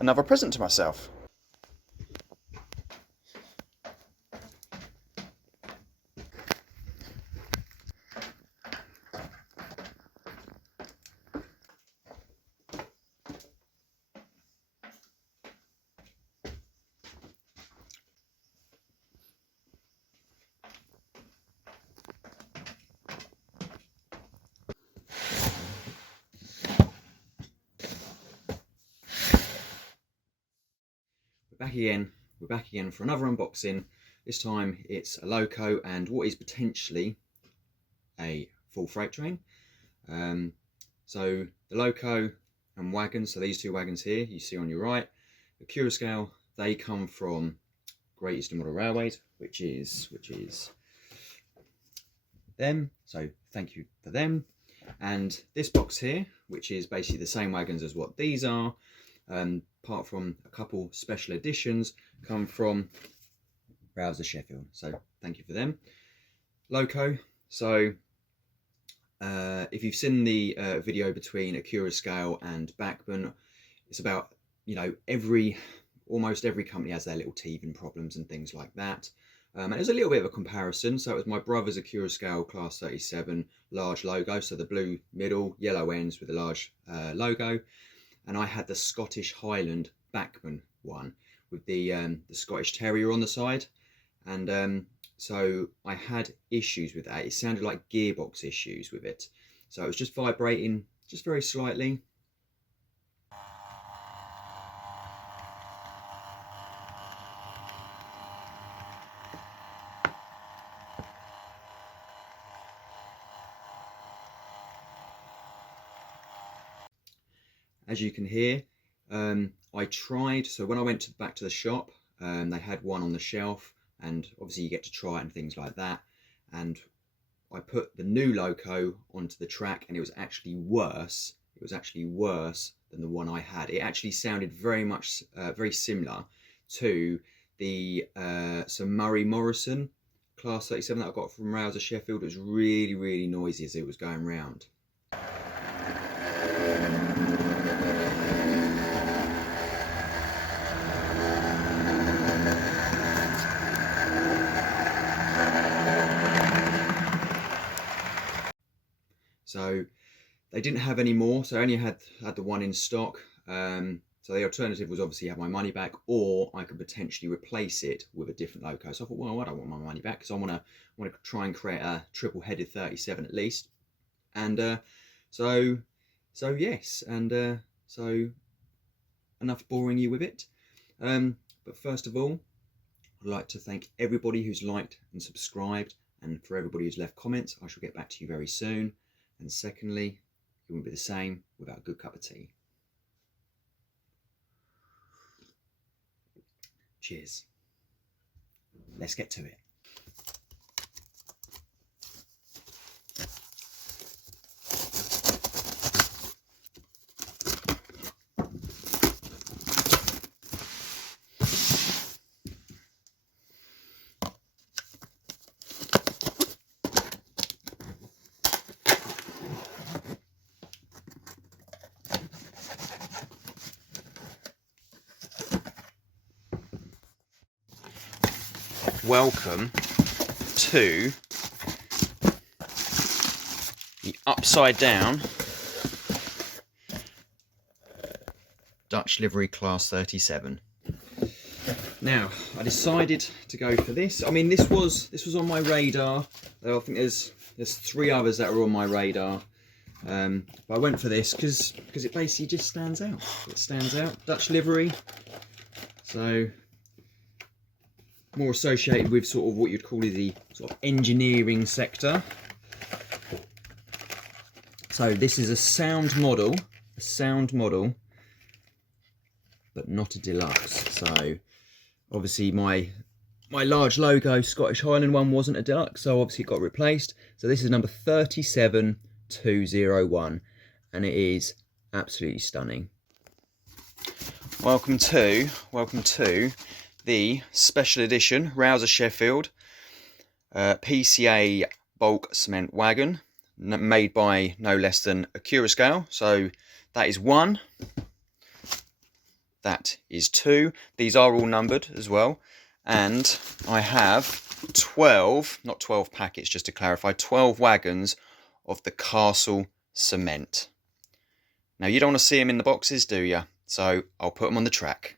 another present to myself. We're back again for another unboxing. This time it's a loco and what is potentially a full freight train. So the loco and wagons, so these two wagons here you see on your right, Accurascale, they come from Great Eastern Model Railways, which is them, so thank you for them. And this box here, which is basically the same wagons as what these are, apart from a couple special editions, come from Railfrieght Sheffield, so thank you for them. Loco, so if you've seen the video between Accurascale and Bachmann, it's about, you know, almost every company has their little teething problems and things like that. And there's a little bit of a comparison. So it was my brother's Accurascale Class 37 large logo, so the blue middle, yellow ends with a large logo, and I had the Scottish Highland Bachmann one with the Scottish Terrier on the side, and so I had issues with that. It sounded like gearbox issues with it, so it was just vibrating just very slightly. As you can hear, I tried, so when I went back to the shop, they had one on the shelf, and obviously you get to try it and things like that, and I put the new loco onto the track and it was actually worse. It was actually worse than the one I had. It actually sounded very much, very similar to the Sir Murray Morrison Class 37 that I got from Railfrieght Sheffield. It was really, really noisy as it was going round. So they didn't have any more, so I only had the one in stock. So the alternative was obviously have my money back, or I could potentially replace it with a different loco. So I thought, well, I don't want my money back because I want to try and create a triple-headed 37 at least. And so yes, and so enough boring you with it. But first of all, I'd like to thank everybody who's liked and subscribed, and for everybody who's left comments. I shall get back to you very soon. And secondly, it wouldn't be the same without a good cup of tea. Cheers. Let's get to it. Welcome to the upside down Dutch livery Class 37. Now I decided to go for this. I mean, this was on my radar. I think there's three others that are on my radar, but I went for this because it basically just stands out. It stands out, Dutch livery. So more associated with sort of what you'd call the sort of engineering sector. So this is a sound model, but not a deluxe. So obviously my large logo Scottish Highland one wasn't a deluxe, so obviously it got replaced. So this is number 37201, and it is absolutely stunning. Welcome to the special edition Railfrieght Sheffield PCA bulk cement wagon, made by no less than Accurascale. So that is one. that is 2. These are all numbered as well. And I have 12, not 12 packets, just to clarify, 12 wagons of the Castle cement. Now, you don't want to see them in the boxes, do you? So I'll put them on the track.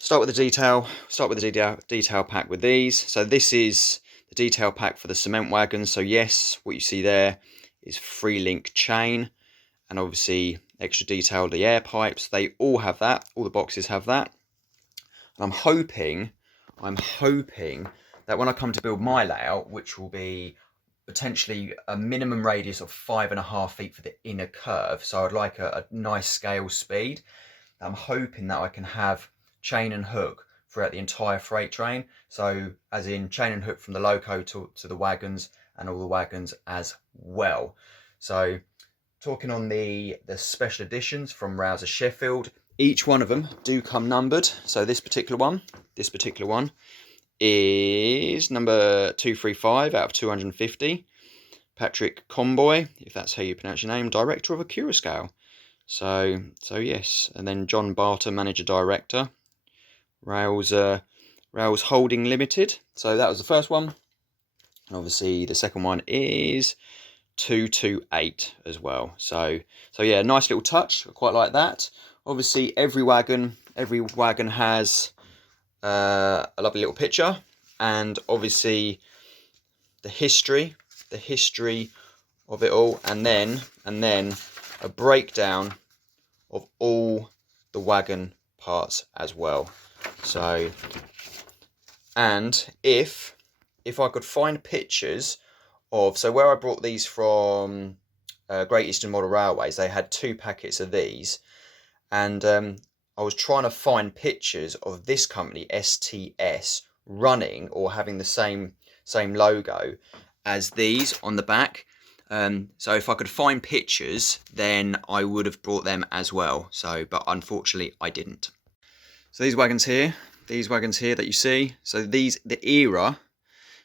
Start with the detail pack with these. So this is the detail pack for the cement wagons. So yes, what you see there is 3-link chain, and obviously extra detail, the air pipes. They all have that. All the boxes have that. And I'm hoping that when I come to build my layout, which will be potentially a minimum radius of 5.5 feet for the inner curve, so I'd like a nice scale speed. I'm hoping that I can have chain and hook throughout the entire freight train. So as in chain and hook from the loco to the wagons, and all the wagons as well. So talking on the special editions from Rouser Sheffield, each one of them do come numbered. So this particular one is number 235 out of 250. Patrick Comboy, if that's how you pronounce your name, director of Accurascale. So yes, and then John Barter, manager director, Rails Holding Limited. So that was the first one. And obviously the second one is 228 as well. So yeah, nice little touch. I quite like that. Obviously every wagon has a lovely little picture, and obviously the history of it all, and then a breakdown of all the wagon parts as well. So, and if I could find pictures of, so where I brought these from, Great Eastern Model Railways, they had 2 packets of these, and I was trying to find pictures of this company, STS, running or having the same logo as these on the back. So if I could find pictures, then I would have brought them as well. So, but unfortunately I didn't. So these wagons here that you see, so the era,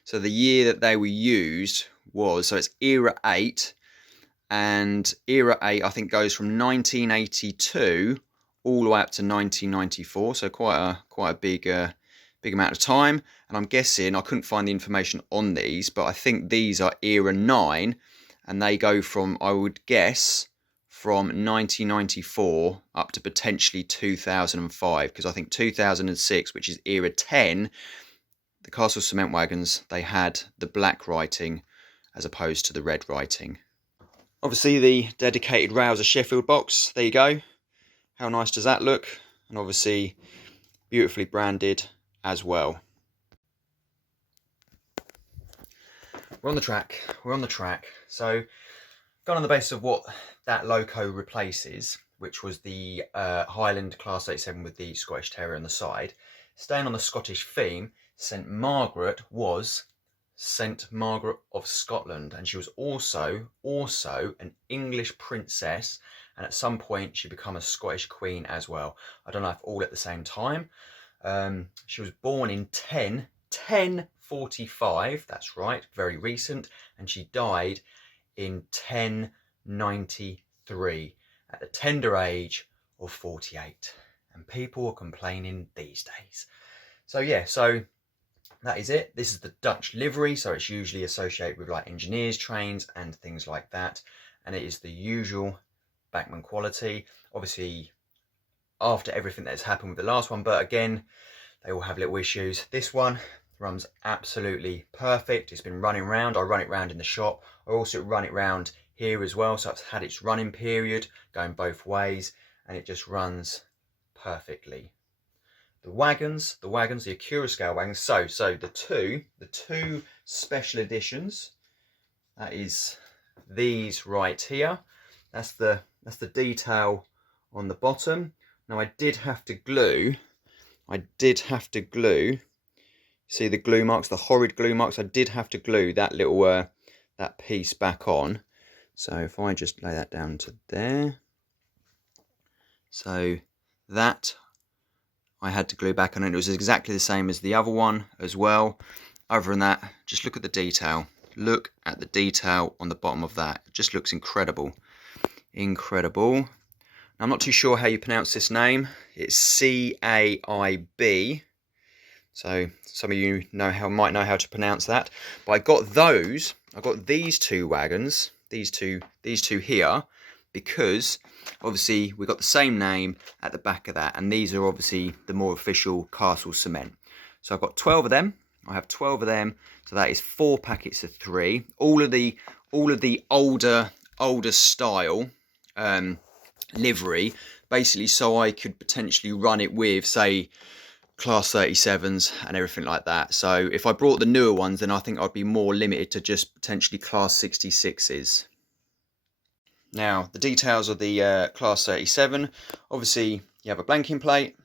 so the year that they were used was, so it's era 8, and era 8 I think goes from 1982 all the way up to 1994, so quite a big amount of time. And I'm guessing, I couldn't find the information on these, but I think these are era 9, and they go from, I would guess, from 1994 up to potentially 2005, because I think 2006, which is era 10, the Castle cement wagons, they had the black writing as opposed to the red writing. Obviously the dedicated Rouser Sheffield box, there you go. How nice does that look? And obviously beautifully branded as well. We're on the track. So going on the basis of what that loco replaces, which was the Highland Class 87 with the Scottish Terrier on the side, staying on the Scottish theme, St Margaret was St Margaret of Scotland, and she was also an English princess, and at some point she became a Scottish queen as well. I don't know if all at the same time. She was born in 1045, that's right, very recent, and she died in 1093 at the tender age of 48. And people are complaining these days. So yeah, so that is it. This is the Dutch livery, so it's usually associated with like engineers trains and things like that, and it is the usual Bachmann quality. Obviously after everything that's happened with the last one, but again, they all have little issues. This one runs absolutely perfect. It's been running round. I run it round in the shop. I also run it round here as well, so it's had its running period going both ways, and it just runs perfectly. The wagons, the Accurascale wagons. So the two special editions. That is these right here. That's the detail on the bottom. Now I did have to glue. See the glue marks, the horrid glue marks. I did have to glue that little that piece back on. So if I just lay that down to there, so that I had to glue back on, and it was exactly the same as the other one as well. Other than that, just look at the detail. Look at the detail on the bottom of that. It just looks incredible. I'm not too sure how you pronounce this name. It's CAIB. So some of you might know how to pronounce that. But I got these two wagons, these two here, because obviously we've got the same name at the back of that, and these are obviously the more official Castle cement. So I've got 12 of them. I have 12 of them, so that is 4 packets of 3. All of the older style livery, basically, so I could potentially run it with, say, Class 37s and everything like that. So if I brought the newer ones, then I think I'd be more limited to just potentially Class 66s. Now, the details of the Class 37, obviously you have a blanking plate,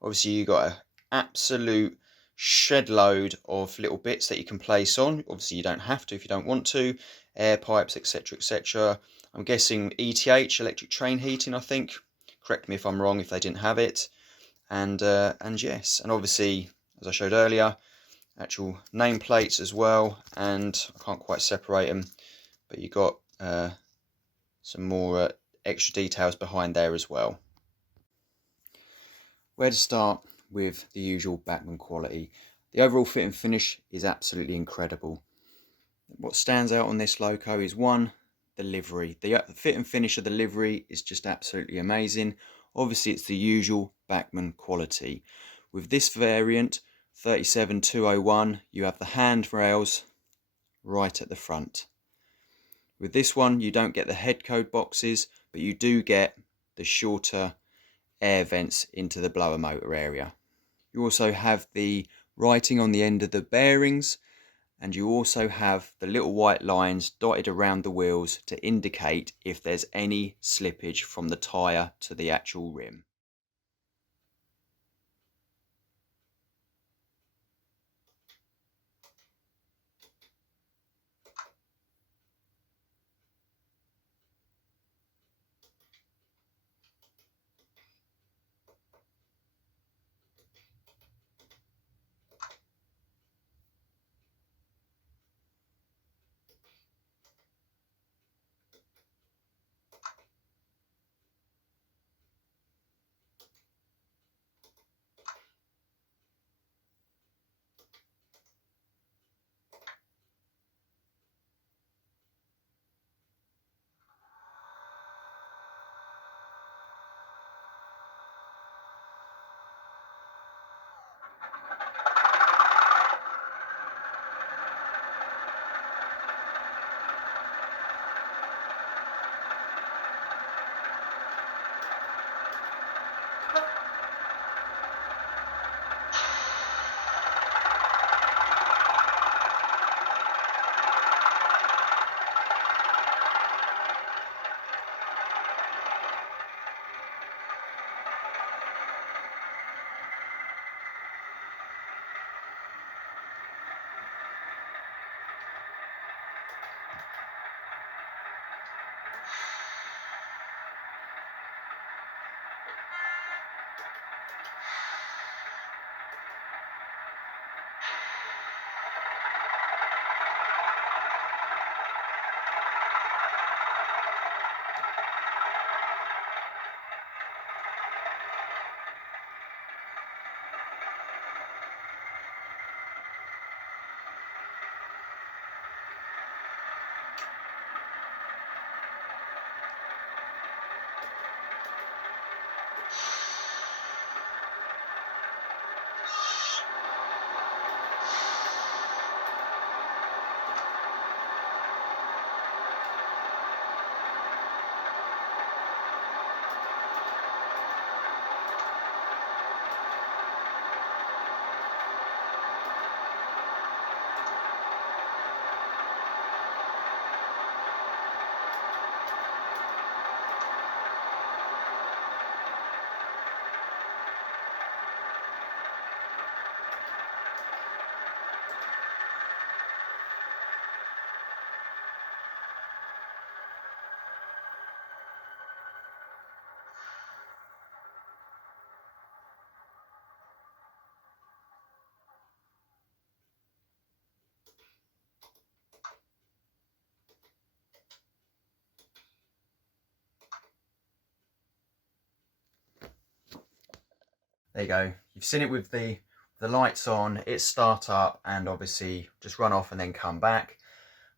obviously you got an absolute shed load of little bits that you can place on. Obviously you don't have to if you don't want to, air pipes, etc, etc. I'm guessing ETH, electric train heating, I think. Correct me if I'm wrong if they didn't have it. And yes, and obviously, as I showed earlier, actual nameplates as well, and I can't quite separate them, but you got some more extra details behind there as well. Where to start with the usual Bachmann quality? The overall fit and finish is absolutely incredible. What stands out on this loco is, one, the livery. The fit and finish of the livery is just absolutely amazing. Obviously it's the usual Bachmann quality. With this variant, 37201, you have the handrails right at the front. With this one, you don't get the head code boxes, but you do get the shorter air vents into the blower motor area. You also have the writing on the end of the bearings, and you also have the little white lines dotted around the wheels to indicate if there's any slippage from the tyre to the actual rim. There you go. You've seen it with the lights on, it start up and obviously just run off and then come back.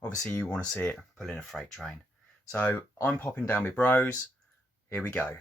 Obviously you want to see it pulling a freight train. So I'm popping down with bros. Here we go.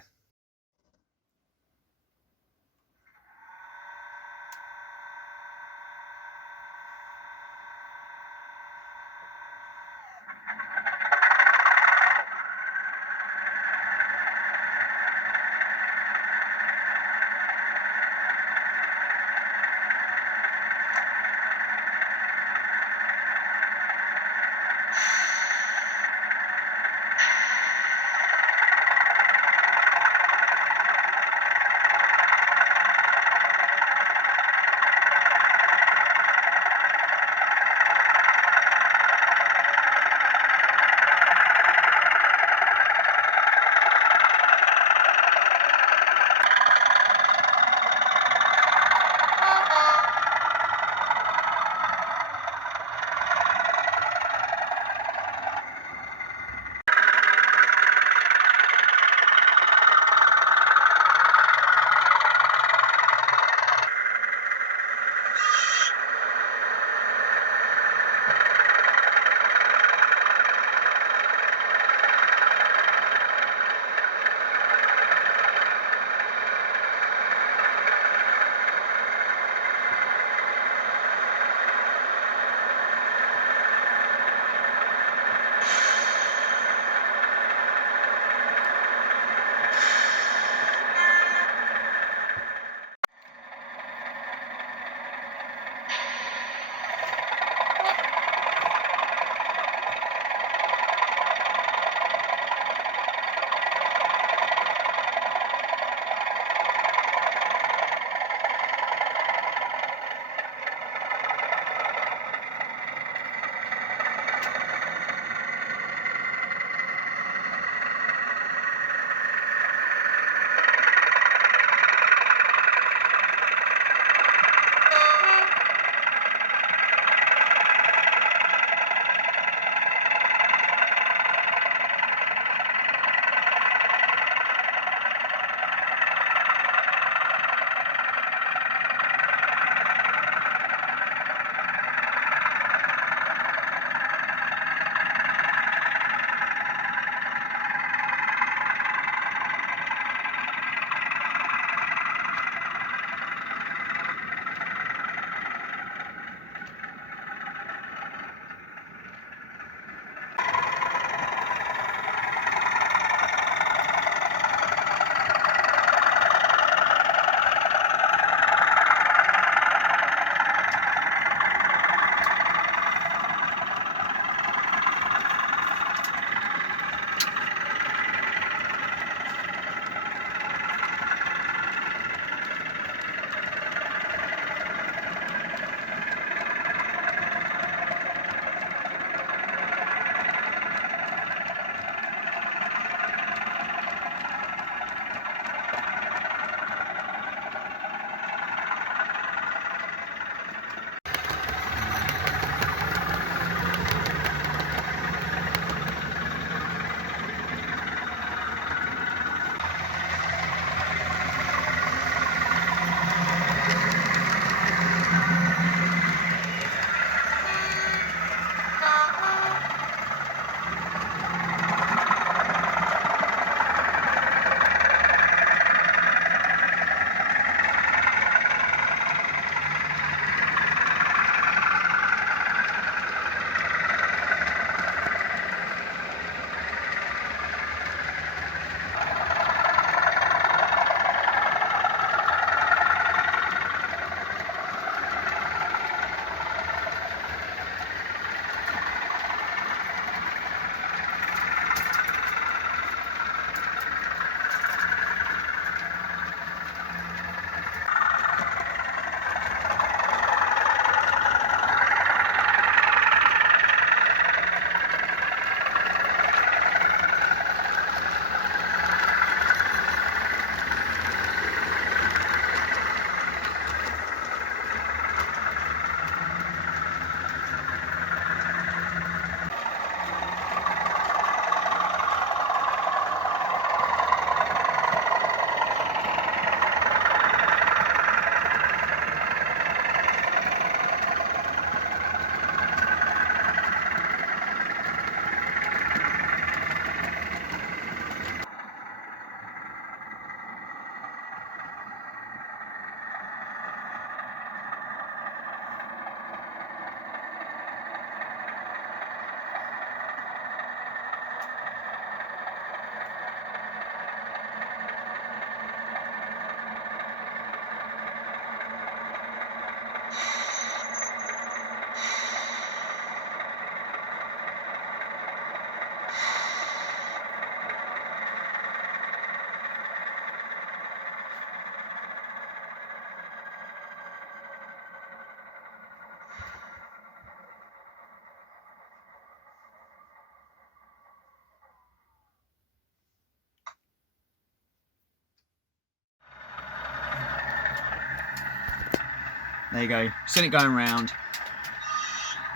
there you go, seen it going around,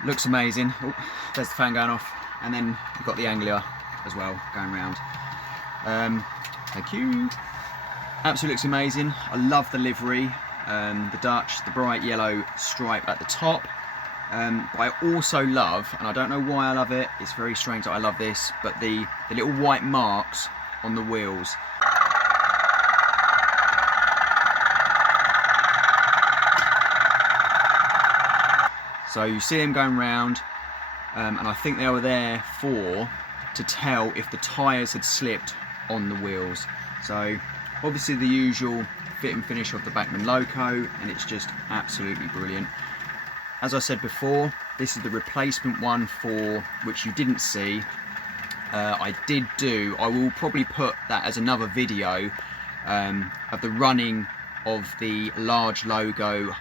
looks amazing. Oh, there's the fan going off, and then you've got the anglia as well going around. Thank you. Absolutely looks amazing. I love the livery, the Dutch, the bright yellow stripe at the top. But I also love, and I don't know why I love it, it's very strange that I love this, but the little white marks on the wheels. So you see them going round, and I think they were there to tell if the tyres had slipped on the wheels. So obviously the usual fit and finish of the Bachmann loco, and it's just absolutely brilliant. As I said before, this is the replacement one for which you didn't see. I will probably put that as another video of the running of the large logo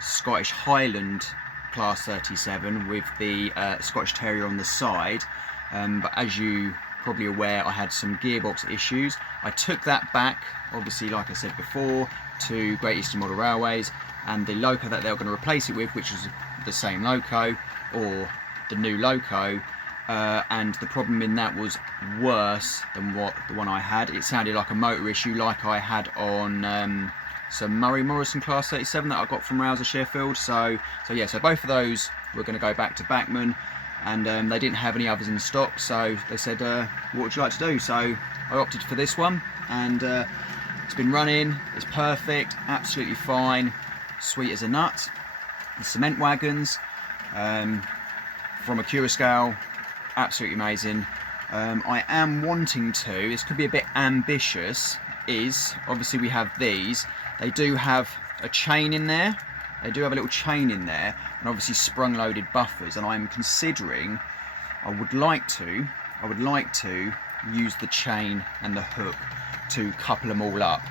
Scottish Highland Class 37 with the Scottish Terrier on the side. But as you probably aware, I had some gearbox issues. I took that back, obviously, like I said before, to Great Eastern Model Railways, and the loco that they were going to replace it with, which is the same loco or the new loco, and the problem in that was worse than what the one I had. It sounded like a motor issue, like I had on some Murray Morrison Class 37 that I got from Rails of Sheffield. So both of those were going to go back to Bachmann, and they didn't have any others in stock, so they said, what would you like to do? So I opted for this one, and it's been running, it's perfect, absolutely fine, sweet as a nut. The cement wagons from Accurascale, absolutely amazing. I am wanting to, this could be a bit ambitious, is obviously we have these, they do have a chain in there. They do have a little chain in there, and obviously sprung loaded buffers, and I'm considering, I would like to use the chain and the hook to couple them all up.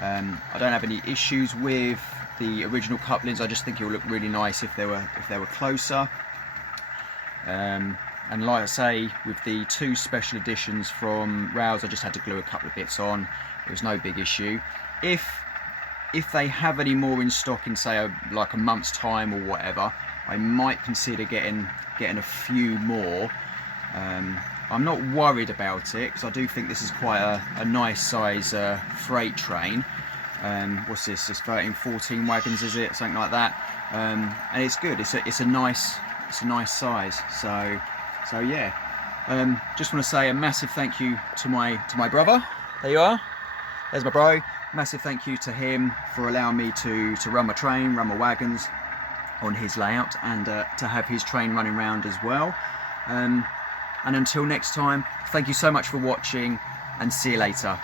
I don't have any issues with the original couplings. I just think it will look really nice if they were closer. And like I say, with the two special editions from Rails, I just had to glue a couple of bits on. It was no big issue. If they have any more in stock in, say, like a month's time or whatever, I might consider getting a few more. I'm not worried about it, because I do think this is quite a nice size freight train. What's this? It's 13, 14 wagons, is it? Something like that. And it's good. It's a nice size. So yeah. Just want to say a massive thank you to my brother. There you are. There's my bro. Massive thank you to him for allowing me to run my train, run my wagons on his layout, and to have his train running around as well. And until next time, thank you so much for watching, and see you later.